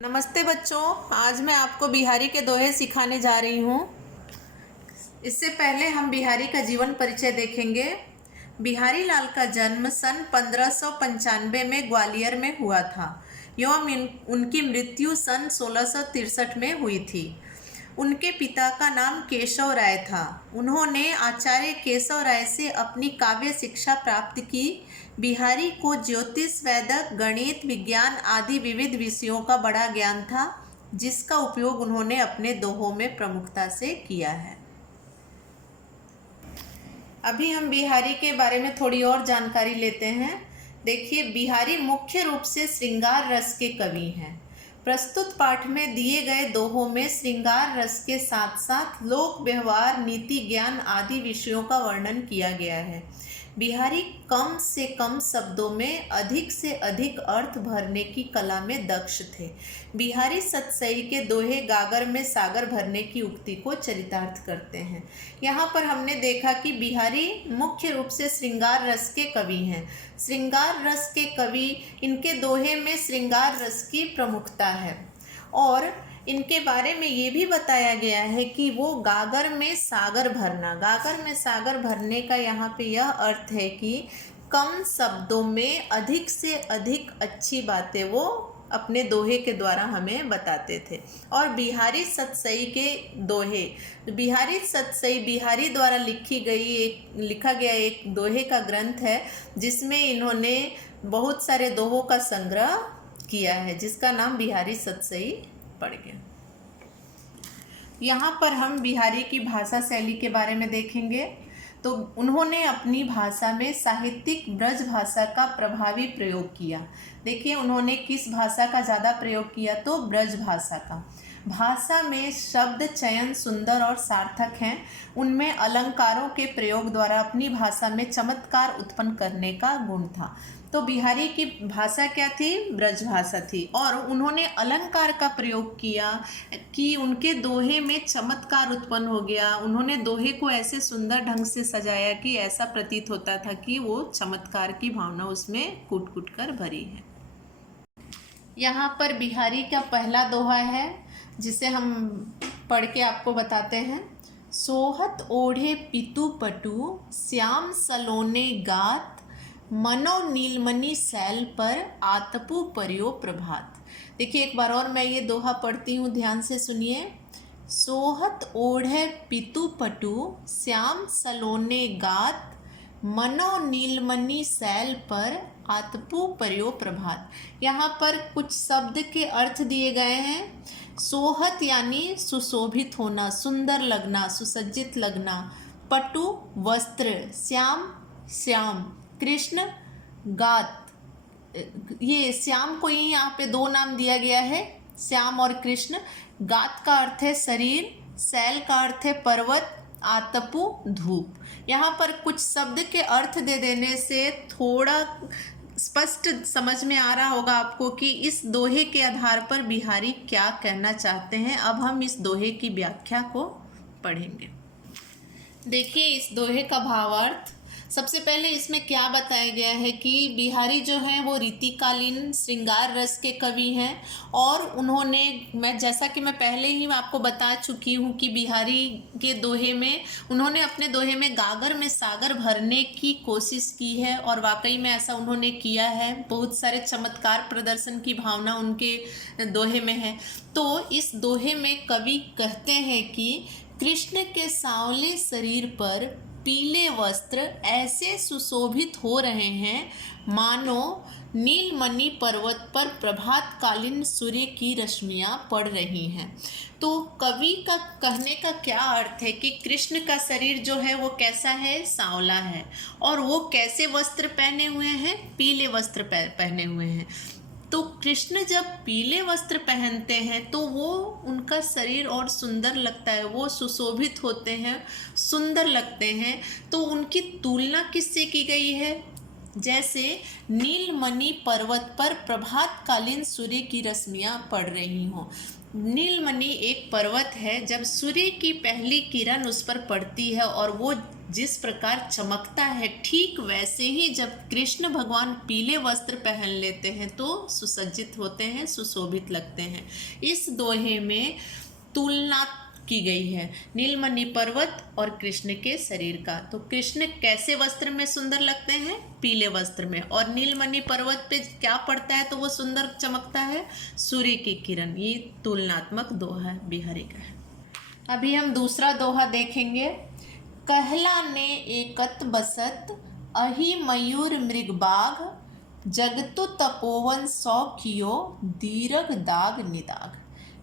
नमस्ते बच्चों, आज मैं आपको बिहारी के दोहे सिखाने जा रही हूँ। इससे पहले हम बिहारी का जीवन परिचय देखेंगे। बिहारी लाल का जन्म सन 1595 में ग्वालियर में हुआ था एवं उनकी मृत्यु सन 1663 में हुई थी। उनके पिता का नाम केशव राय था। उन्होंने आचार्य केशव राय से अपनी काव्य शिक्षा प्राप्त की। बिहारी को ज्योतिष, वैदिक, गणित, विज्ञान आदि विविध विषयों का बड़ा ज्ञान था, जिसका उपयोग उन्होंने अपने दोहों में प्रमुखता से किया है। अभी हम बिहारी के बारे में थोड़ी और जानकारी लेते हैं। देखिए, बिहारी मुख्य रूप से श्रृंगार रस के कवि हैं। प्रस्तुत पाठ में दिए गए दोहों में श्रृंगार रस के साथ साथ लोक व्यवहार, नीति, ज्ञान आदि विषयों का वर्णन किया गया है। बिहारी कम से कम शब्दों में अधिक से अधिक अर्थ भरने की कला में दक्ष थे। बिहारी सतसई के दोहे गागर में सागर भरने की उक्ति को चरितार्थ करते हैं। यहाँ पर हमने देखा कि बिहारी मुख्य रूप से श्रृंगार रस के कवि हैं। श्रृंगार रस के कवि, इनके दोहे में श्रृंगार रस की प्रमुखता है और इनके बारे में ये भी बताया गया है कि वो गागर में सागर भरना, गागर में सागर भरने का यहाँ पे यह अर्थ है कि कम शब्दों में अधिक से अधिक अच्छी बातें वो अपने दोहे के द्वारा हमें बताते थे। और बिहारी सतसई के दोहे, बिहारी सतसई बिहारी द्वारा लिखा गया एक दोहे का ग्रंथ है, जिसमें इन्होंने बहुत सारे दोहों का संग्रह किया है, जिसका नाम बिहारी सतसई पड़ गया। यहाँ पर हम बिहारी की भाषा शैली के बारे में देखेंगे। तो उन्होंने अपनी भाषा में साहित्यिक ब्रज भाषा का प्रभावी प्रयोग किया। देखिए, उन्होंने किस भाषा का ज़्यादा प्रयोग किया? तो ब्रज भाषा का। भाषा में शब्द चयन सुंदर और सार्थक हैं। उनमें अलंकारों के प्रयोग द्वारा अपनी भाषा में चमत्कार उत्पन्न करने का गुण था। तो बिहारी की भाषा क्या थी? ब्रज भाषा थी। और उन्होंने अलंकार का प्रयोग किया कि उनके दोहे में चमत्कार उत्पन्न हो गया। उन्होंने दोहे को ऐसे सुंदर ढंग से सजाया कि ऐसा प्रतीत होता था कि वो चमत्कार की भावना उसमें कूट कूट कर भरी है। यहाँ पर बिहारी का पहला दोहा है, जिसे हम पढ़ के आपको बताते हैं। सोहत ओढ़े पितु पटु, श्याम सलोने गात, मनो नीलमणि सैल पर, आतपु पर्यो प्रभात। देखिए, एक बार और मैं ये दोहा पढ़ती हूँ, ध्यान से सुनिए। सोहत ओढ़े पितु पटु, श्याम सलोने गात, मनो नीलमणि सैल पर, आतपु पर्यो प्रभात। यहाँ पर कुछ शब्द के अर्थ दिए गए हैं। सोहत यानी सुशोभित होना, सुंदर लगना, सुसज्जित लगना। पटु वस्त्र, श्याम श्याम, कृष्ण गात। ये श्याम को ही यहाँ पे दो नाम दिया गया है, श्याम और कृष्ण। गात का अर्थ है शरीर, सैल का अर्थ है पर्वत, आतपु धूप। यहाँ पर कुछ शब्द के अर्थ दे देने से थोड़ा स्पष्ट समझ में आ रहा होगा आपको कि इस दोहे के आधार पर बिहारी क्या कहना चाहते हैं। अब हम इस दोहे की व्याख्या को पढ़ेंगे। देखिए, इस दोहे का भावार्थ। सबसे पहले इसमें क्या बताया गया है कि बिहारी जो हैं वो रीतिकालीन श्रृंगार रस के कवि हैं। और उन्होंने, जैसा कि मैं पहले ही आपको बता चुकी हूँ कि बिहारी के दोहे में उन्होंने अपने दोहे में गागर में सागर भरने की कोशिश की है और वाकई में ऐसा उन्होंने किया है। बहुत सारे चमत्कार प्रदर्शन की भावना उनके दोहे में है। तो इस दोहे में कवि कहते हैं कि कृष्ण के सांवले शरीर पर पीले वस्त्र ऐसे सुशोभित हो रहे हैं मानो नीलमणि पर्वत पर प्रभातकालीन सूर्य की रश्मियाँ पड़ रही हैं। तो कवि का कहने का क्या अर्थ है कि कृष्ण का शरीर जो है वो कैसा है? सांवला है। और वो कैसे वस्त्र पहने हुए हैं? पीले वस्त्र पहने हुए हैं। तो कृष्ण जब पीले वस्त्र पहनते हैं तो वो उनका शरीर और सुंदर लगता है, वो सुशोभित होते हैं, सुंदर लगते हैं। तो उनकी तुलना किससे की गई है? जैसे नीलमणि पर्वत पर प्रभातकालीन सूर्य की रश्मियाँ पड़ रही हों। नीलमणि एक पर्वत है, जब सूर्य की पहली किरण उस पर पड़ती है और वो जिस प्रकार चमकता है, ठीक वैसे ही जब कृष्ण भगवान पीले वस्त्र पहन लेते हैं तो सुसज्जित होते हैं, सुशोभित लगते हैं। इस दोहे में तुलना की गई है नीलमणि पर्वत और कृष्ण के शरीर का। तो कृष्ण कैसे वस्त्र में सुंदर लगते हैं? पीले वस्त्र में। और नीलमणि पर्वत पे क्या पड़ता है तो वो सुंदर चमकता है? सूर्य की किरण। ये तुलनात्मक दोहा बिहारी का है। अभी हम दूसरा दोहा देखेंगे। कहला ने एकत बसत, अहि मयूर मृग बाघ, जगतु तपोवन सौ कियो, दीर्घ दाग निदाग।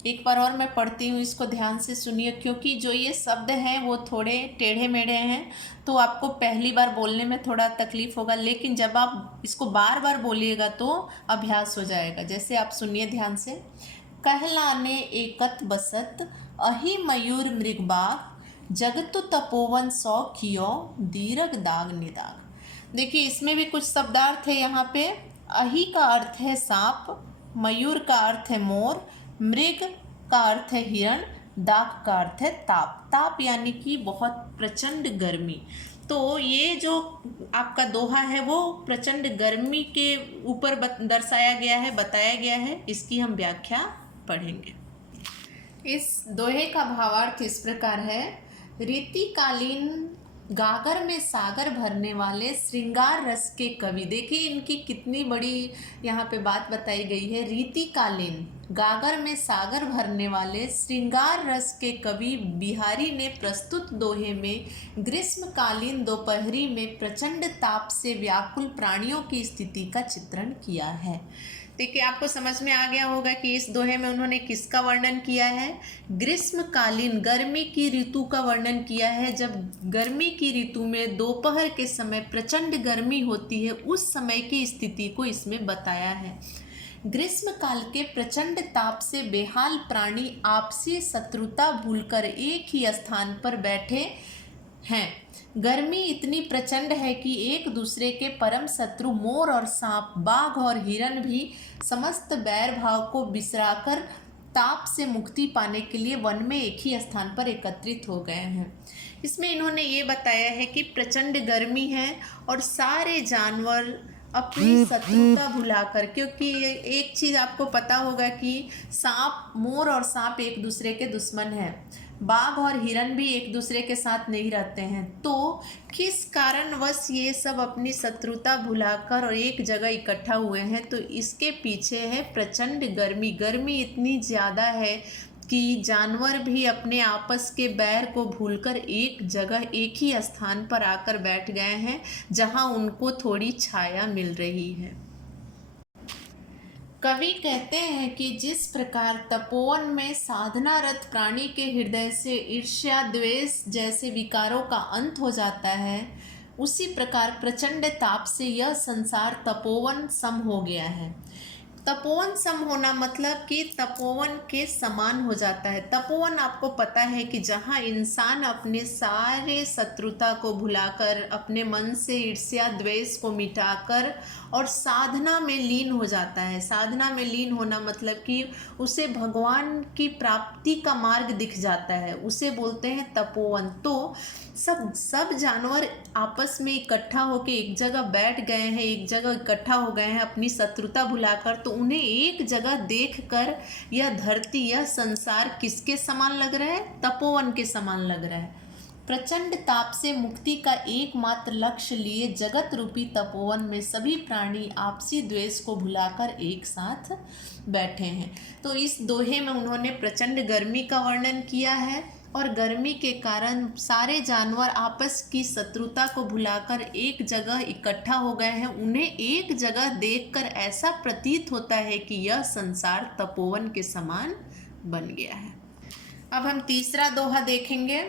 एक बार और मैं पढ़ती हूँ, इसको ध्यान से सुनिए, क्योंकि जो ये शब्द हैं वो थोड़े टेढ़े मेढ़े हैं, तो आपको पहली बार बोलने में थोड़ा तकलीफ होगा, लेकिन जब आप इसको बार बार बोलिएगा तो अभ्यास हो जाएगा। जैसे आप सुनिए ध्यान से। कहलाने एकत बसत, अहि मयूर मृग बाघ, जगतु तपोवन सौ कियो, दीर्घ दाग निदाग। देखिए इसमें भी कुछ शब्दार्थ है यहाँ पे। अहि का अर्थ है सांप, मयूर का अर्थ है मोर, मृग का अर्थ है हिरण, दाग का अर्थ है ताप। ताप यानी कि बहुत प्रचंड गर्मी। तो ये जो आपका दोहा है वो प्रचंड गर्मी के ऊपर दर्शाया गया है, बताया गया है। इसकी हम व्याख्या पढ़ेंगे। इस दोहे का भावार्थ इस प्रकार है। रीतिकालीन गागर में सागर भरने वाले श्रृंगार रस के कवि। देखिए इनकी कितनी बड़ी यहाँ पे बात बताई गई है। रीतिकालीन गागर में सागर भरने वाले श्रृंगार रस के कवि बिहारी ने प्रस्तुत दोहे में ग्रीष्मकालीन दोपहरी में प्रचंड ताप से व्याकुल प्राणियों की स्थिति का चित्रण किया है। देखिए आपको समझ में आ गया होगा कि इस दोहे में उन्होंने किसका वर्णन किया है? ग्रीष्मकालीन गर्मी की ऋतु का वर्णन किया है। जब गर्मी की ऋतु में दोपहर के समय प्रचंड गर्मी होती है, उस समय की स्थिति को इसमें बताया है। ग्रीष्मकाल के प्रचंड ताप से बेहाल प्राणी आपसी शत्रुता भूलकर एक ही स्थान पर बैठे हैं। गर्मी इतनी प्रचंड है कि एक दूसरे के परम शत्रु मोर और सांप, बाघ और हिरण भी समस्त बैर भाव को बिसराकर ताप से मुक्ति पाने के लिए वन में एक ही स्थान पर एकत्रित हो गए हैं। इसमें इन्होंने ये बताया है कि प्रचंड गर्मी है और सारे जानवर अपनी शत्रुता भुलाकर, क्योंकि एक चीज़ आपको पता होगा कि सांप, मोर और सांप एक दूसरे के दुश्मन हैं। बाघ और हिरण भी एक दूसरे के साथ नहीं रहते हैं। तो किस कारणवश ये सब अपनी शत्रुता भुलाकर और एक जगह इकट्ठा हुए हैं? तो इसके पीछे है प्रचंड गर्मी। गर्मी इतनी ज़्यादा है कि जानवर भी अपने आपस के बैर को भूलकर एक जगह, एक ही स्थान पर आकर बैठ गए हैं, जहां उनको थोड़ी छाया मिल रही है। कवि कहते हैं कि जिस प्रकार तपोवन में साधनारत प्राणी के हृदय से ईर्ष्या, द्वेष जैसे विकारों का अंत हो जाता है, उसी प्रकार प्रचंड ताप से यह संसार तपोवन सम हो गया है। तपोवन सम होना मतलब कि तपोवन के समान हो जाता है। तपोवन आपको पता है कि जहाँ इंसान अपने सारे शत्रुता को भुलाकर, अपने मन से ईर्ष्या द्वेष को मिटाकर और साधना में लीन हो जाता है। साधना में लीन होना मतलब कि उसे भगवान की प्राप्ति का मार्ग दिख जाता है, उसे बोलते हैं तपोवन। तो सब जानवर आपस में इकट्ठा होकर एक जगह बैठ गए हैं, एक जगह इकट्ठा हो गए हैं अपनी शत्रुता भुलाकर। तो उन्हें एक जगह देखकर यह धरती, यह संसार किसके समान लग रहा है? तपोवन के समान लग रहा है। प्रचंड ताप से मुक्ति का एकमात्र लक्ष्य लिए जगत रूपी तपोवन में सभी प्राणी आपसी द्वेष को भुलाकर एक साथ बैठे हैं। तो इस दोहे में उन्होंने प्रचंड गर्मी का वर्णन किया है और गर्मी के कारण सारे जानवर आपस की शत्रुता को भुलाकर एक जगह इकट्ठा हो गए हैं। उन्हें एक जगह देखकर ऐसा प्रतीत होता है कि यह संसार तपोवन के समान बन गया है। अब हम तीसरा दोहा देखेंगे।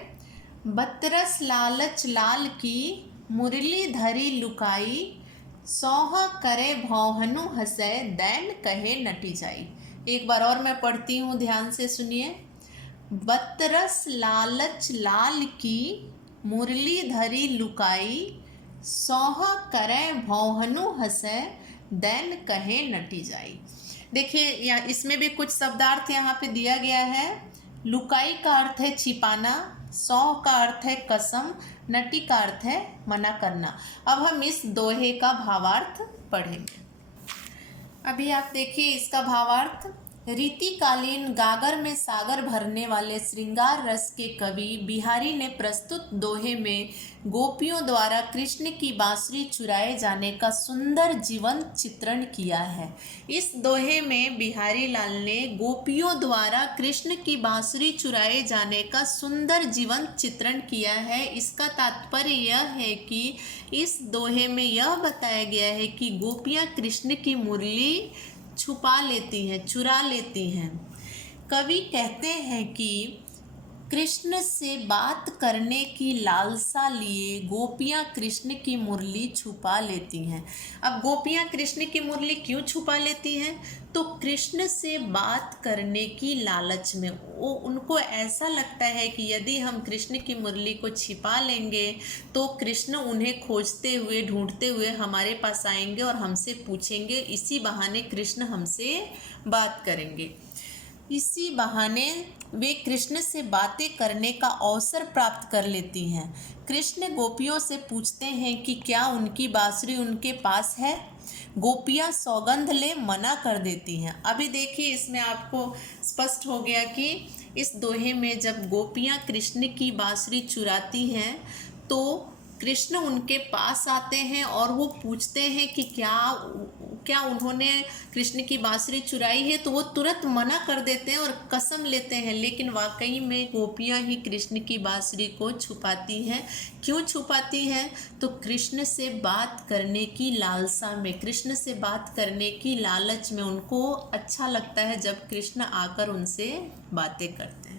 बतरस लालच लाल की, मुरली धरी लुकाई, सौह करे भौहनु हंसै, दैन कहे नटी जाई। एक बार और मैं पढ़ती हूँ, ध्यान से सुनिए। बतरस लालच लाल की, मुरली धरी लुकाई, सौह करे भौहनु हंसै, दैन कहे नटी जाई। देखिए यहाँ इसमें भी कुछ शब्दार्थ यहाँ पे दिया गया है। लुकाई का अर्थ है छिपाना, सौ का अर्थ है कसम, नटी का अर्थ है मना करना। अब हम इस दोहे का भावार्थ पढ़ेंगे। अभी आप देखिए इसका भावार्थ। रीतिकालीन गागर में सागर भरने वाले श्रृंगार रस के कवि बिहारी ने प्रस्तुत दोहे में गोपियों द्वारा कृष्ण की बांसुरी चुराए जाने का सुंदर जीवंत चित्रण किया है। इस दोहे में बिहारी लाल ने गोपियों द्वारा कृष्ण की बांसुरी चुराए जाने का सुंदर जीवंत चित्रण किया है। इसका तात्पर्य यह है कि इस दोहे में यह बताया गया है कि गोपियाँ कृष्ण की मुरली छुपा लेती हैं, चुरा लेती हैं। कवि कहते हैं कि कृष्ण से बात करने की लालसा लिए गोपियाँ कृष्ण की मुरली छुपा लेती हैं। अब गोपियाँ कृष्ण की मुरली क्यों छुपा लेती हैं? तो कृष्ण से बात करने की लालच में वो उनको ऐसा लगता है कि यदि हम कृष्ण की मुरली को छिपा लेंगे तो कृष्ण उन्हें खोजते हुए ढूंढते हुए हमारे पास आएंगे और हमसे पूछेंगे, इसी बहाने कृष्ण हमसे बात करेंगे। इसी बहाने वे कृष्ण से बातें करने का अवसर प्राप्त कर लेती हैं। कृष्ण गोपियों से पूछते हैं कि क्या उनकी बांसुरी उनके पास है। गोपियाँ सौगंध ले मना कर देती हैं। अभी देखिए इसमें आपको स्पष्ट हो गया कि इस दोहे में जब गोपियाँ कृष्ण की बांसुरी चुराती हैं तो कृष्ण उनके पास आते हैं और वो पूछते हैं कि क्या उन्होंने कृष्ण की बांसुरी चुराई है, तो वो तुरंत मना कर देते हैं और कसम लेते हैं। लेकिन वाकई में गोपियाँ ही कृष्ण की बांसुरी को छुपाती हैं। क्यों छुपाती हैं? तो कृष्ण से बात करने की लालसा में, कृष्ण से बात करने की लालच में उनको अच्छा लगता है जब कृष्ण आकर उनसे बातें करते हैं।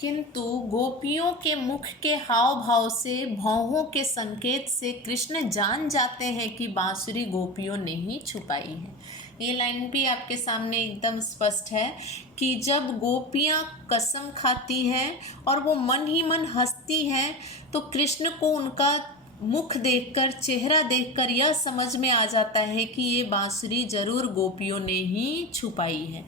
किंतु गोपियों के मुख के हाव भाव से, भौहों के संकेत से कृष्ण जान जाते हैं कि बांसुरी गोपियों ने ही छुपाई है। ये लाइन भी आपके सामने एकदम स्पष्ट है कि जब गोपियाँ कसम खाती हैं और वो मन ही मन हंसती हैं तो कृष्ण को उनका मुख देखकर, चेहरा देखकर यह समझ में आ जाता है कि ये बांसुरी जरूर गोपियों ने ही छुपाई है।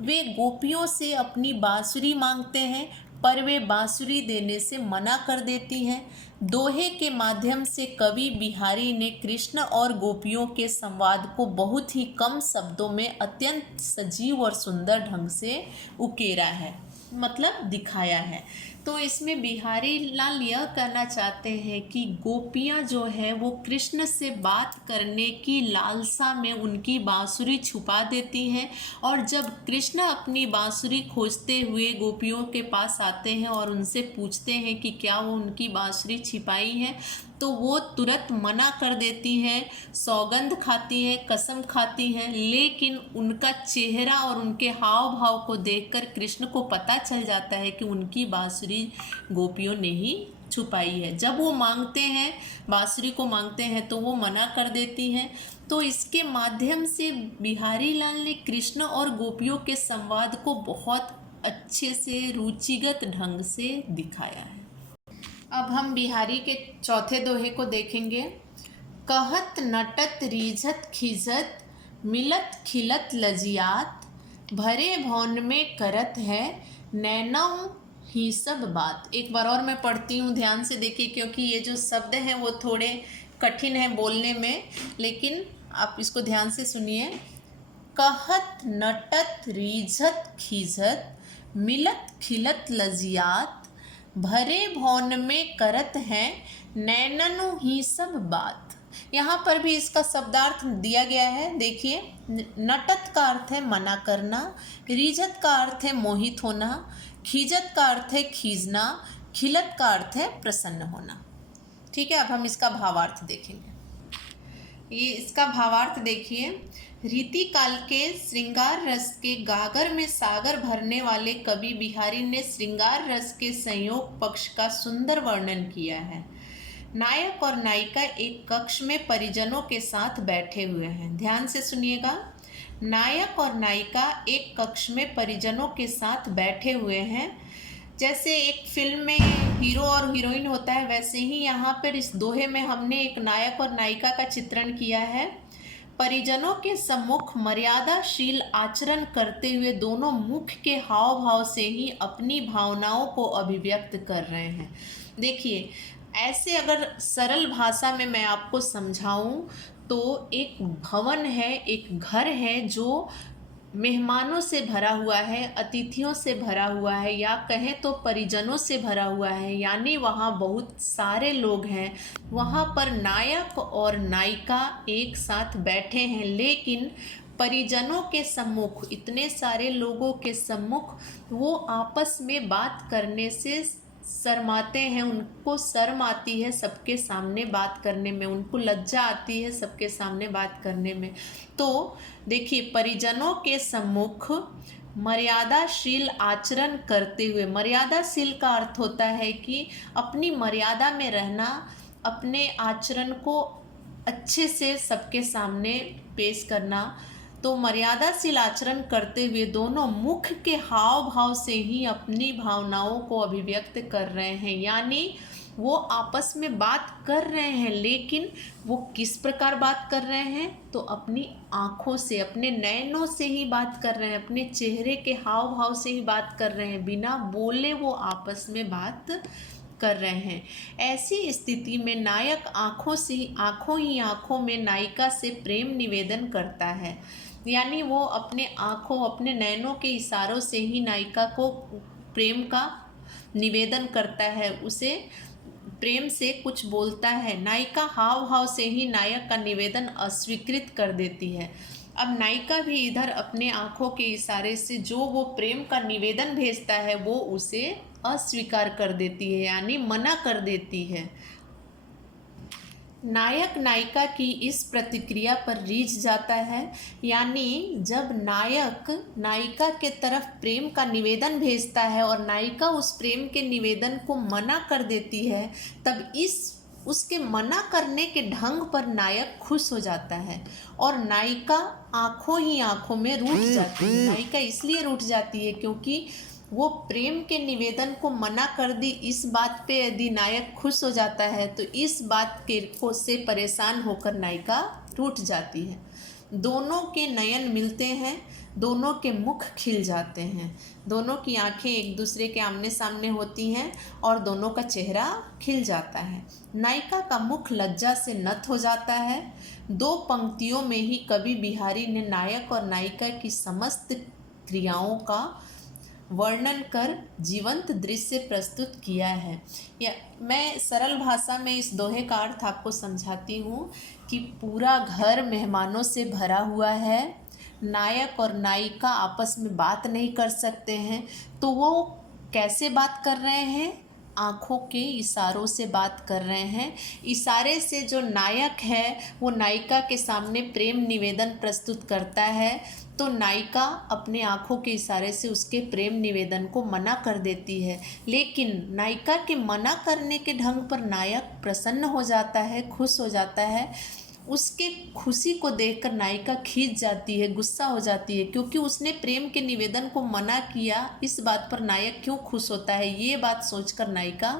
वे गोपियों से अपनी बांसुरी मांगते हैं पर वे बांसुरी देने से मना कर देती हैं। दोहे के माध्यम से कवि बिहारी ने कृष्ण और गोपियों के संवाद को बहुत ही कम शब्दों में अत्यंत सजीव और सुंदर ढंग से उकेरा है, मतलब दिखाया है। तो इसमें बिहारी लाल यह कहना चाहते हैं कि गोपियाँ जो है वो कृष्ण से बात करने की लालसा में उनकी बांसुरी छुपा देती हैं और जब कृष्ण अपनी बांसुरी खोजते हुए गोपियों के पास आते हैं और उनसे पूछते हैं कि क्या वो उनकी बांसुरी छिपाई है, तो वो तुरंत मना कर देती हैं, सौगंध खाती हैं, कसम खाती हैं। लेकिन उनका चेहरा और उनके हाव भाव को देखकर कृष्ण को पता चल जाता है कि उनकी बांसुरी गोपियों ने ही छुपाई है। जब वो मांगते हैं, बांसुरी को मांगते हैं तो वो मना कर देती हैं। तो इसके माध्यम से बिहारी लाल ने कृष्ण और गोपियों के संवाद को बहुत अच्छे से रुचिगत ढंग से दिखाया है। अब हम बिहारी के चौथे दोहे को देखेंगे। कहत नटत रीझत खिजत, मिलत खिलत लजियात, भरे भौन में करत है, नैनों ही सब बात। एक बार और मैं पढ़ती हूँ, ध्यान से देखिए क्योंकि ये जो शब्द हैं वो थोड़े कठिन हैं बोलने में, लेकिन आप इसको ध्यान से सुनिए। कहत नटत रीझत खिजत, मिलत खिलत लजियात, भरे भौन में करत हैं, नैननु ही सब बात। यहाँ पर भी इसका शब्दार्थ दिया गया है। देखिए, नटत का अर्थ है मना करना, रीझत का अर्थ है मोहित होना, खिजत का अर्थ है खींचना, खिलत का अर्थ है प्रसन्न होना। ठीक है, अब हम इसका भावार्थ देखेंगे। ये इसका भावार्थ देखिए। रीति काल के श्रृंगार रस के गागर में सागर भरने वाले कवि बिहारी ने श्रृंगार रस के संयोग पक्ष का सुंदर वर्णन किया है। नायक और नायिका एक कक्ष में परिजनों के साथ बैठे हुए हैं। ध्यान से सुनिएगा। नायक और नायिका एक कक्ष में परिजनों के साथ बैठे हुए हैं। जैसे एक फिल्म में हीरो और हीरोइन होता है, वैसे ही यहाँ पर इस दोहे में हमने एक नायक और नायिका का चित्रण किया है। परिजनों के सम्मुख मर्यादाशील आचरण करते हुए दोनों मुख के हाव भाव से ही अपनी भावनाओं को अभिव्यक्त कर रहे हैं। देखिए, ऐसे अगर सरल भाषा में मैं आपको समझाऊं तो एक भवन है, एक घर है जो मेहमानों से भरा हुआ है, अतिथियों से भरा हुआ है, या कहें तो परिजनों से भरा हुआ है, यानी वहाँ बहुत सारे लोग हैं। वहाँ पर नायक और नायिका एक साथ बैठे हैं, लेकिन परिजनों के सम्मुख, इतने सारे लोगों के सम्मुख वो आपस में बात करने से शर्माते हैं। उनको शर्म आती है सबके सामने बात करने में, उनको लज्जा आती है सबके सामने बात करने में। तो देखिए, परिजनों के सम्मुख मर्यादाशील आचरण करते हुए, मर्यादाशील का अर्थ होता है कि अपनी मर्यादा में रहना, अपने आचरण को अच्छे से सबके सामने पेश करना। तो मर्यादाशील आचरण करते हुए दोनों मुख के हाव भाव से ही अपनी भावनाओं को अभिव्यक्त कर रहे हैं, यानी वो आपस में बात कर रहे हैं, लेकिन वो किस प्रकार बात कर रहे हैं? तो अपनी आँखों से, अपने नयनों से ही बात कर रहे हैं, अपने चेहरे के हाव भाव से ही बात कर रहे हैं, बिना बोले वो आपस में बात कर रहे हैं। ऐसी स्थिति में नायक आँखों ही आँखों में नायिका से प्रेम निवेदन करता है, यानी वो अपने आँखों, अपने नयनों के इशारों से ही नायिका को प्रेम का निवेदन करता है, उसे प्रेम से कुछ बोलता है। नायिका हाव भाव से ही नायक का निवेदन अस्वीकृत कर देती है। अब नायिका भी इधर अपने आँखों के इशारे से जो वो प्रेम का निवेदन भेजता है वो उसे अस्वीकार कर देती है, यानी मना कर देती है। नायक नायिका की इस प्रतिक्रिया पर रीझ जाता है, यानी जब नायक नायिका के तरफ प्रेम का निवेदन भेजता है और नायिका उस प्रेम के निवेदन को मना कर देती है, तब उसके मना करने के ढंग पर नायक खुश हो जाता है और नायिका आँखों ही आँखों में रूठ जाती है। नायिका इसलिए रूठ जाती है क्योंकि वो प्रेम के निवेदन को मना कर दी। इस बात पे यदि नायक खुश हो जाता है तो इस बात से परेशान होकर नायिका रूठ जाती है। दोनों के नयन मिलते हैं, दोनों के मुख खिल जाते हैं, दोनों की आंखें एक दूसरे के आमने सामने होती हैं और दोनों का चेहरा खिल जाता है। नायिका का मुख लज्जा से नत हो जाता है। 2 पंक्तियों में ही कवि बिहारी ने नायक और नायिका की समस्त क्रियाओं का वर्णन कर जीवंत दृश्य प्रस्तुत किया है। या मैं सरल भाषा में इस दोहे का अर्थ आपको समझाती हूँ कि पूरा घर मेहमानों से भरा हुआ है, नायक और नायिका आपस में बात नहीं कर सकते हैं, तो वो कैसे बात कर रहे हैं? आँखों के इशारों से बात कर रहे हैं। इशारे से जो नायक है वो नायिका के सामने प्रेम निवेदन प्रस्तुत करता है, तो नायिका अपने आँखों के इशारे से उसके प्रेम निवेदन को मना कर देती है, लेकिन नायिका के मना करने के ढंग पर नायक प्रसन्न हो जाता है, खुश हो जाता है। उसके खुशी को देखकर नायिका खींच जाती है, गुस्सा हो जाती है, क्योंकि उसने प्रेम के निवेदन को मना किया। इस बात पर नायक क्यों खुश होता है, ये बात सोचकर नायिका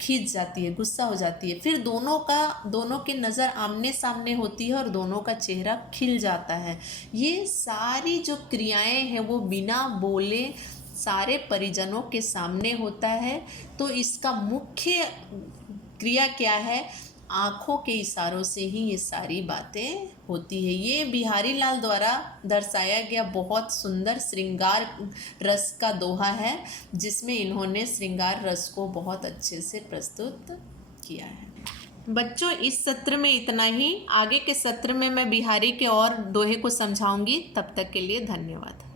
खींच जाती है, गुस्सा हो जाती है। फिर दोनों की नज़र आमने सामने होती है और दोनों का चेहरा खिल जाता है। ये सारी जो क्रियाएं हैं वो बिना बोले सारे परिजनों के सामने होता है। तो इसका मुख्य क्रिया क्या है? आँखों के इशारों से ही ये सारी बातें होती है। ये बिहारी लाल द्वारा दर्शाया गया बहुत सुंदर श्रृंगार रस का दोहा है, जिसमें इन्होंने श्रृंगार रस को बहुत अच्छे से प्रस्तुत किया है। बच्चों, इस सत्र में इतना ही। आगे के सत्र में मैं बिहारी के और दोहे को समझाऊंगी। तब तक के लिए धन्यवाद।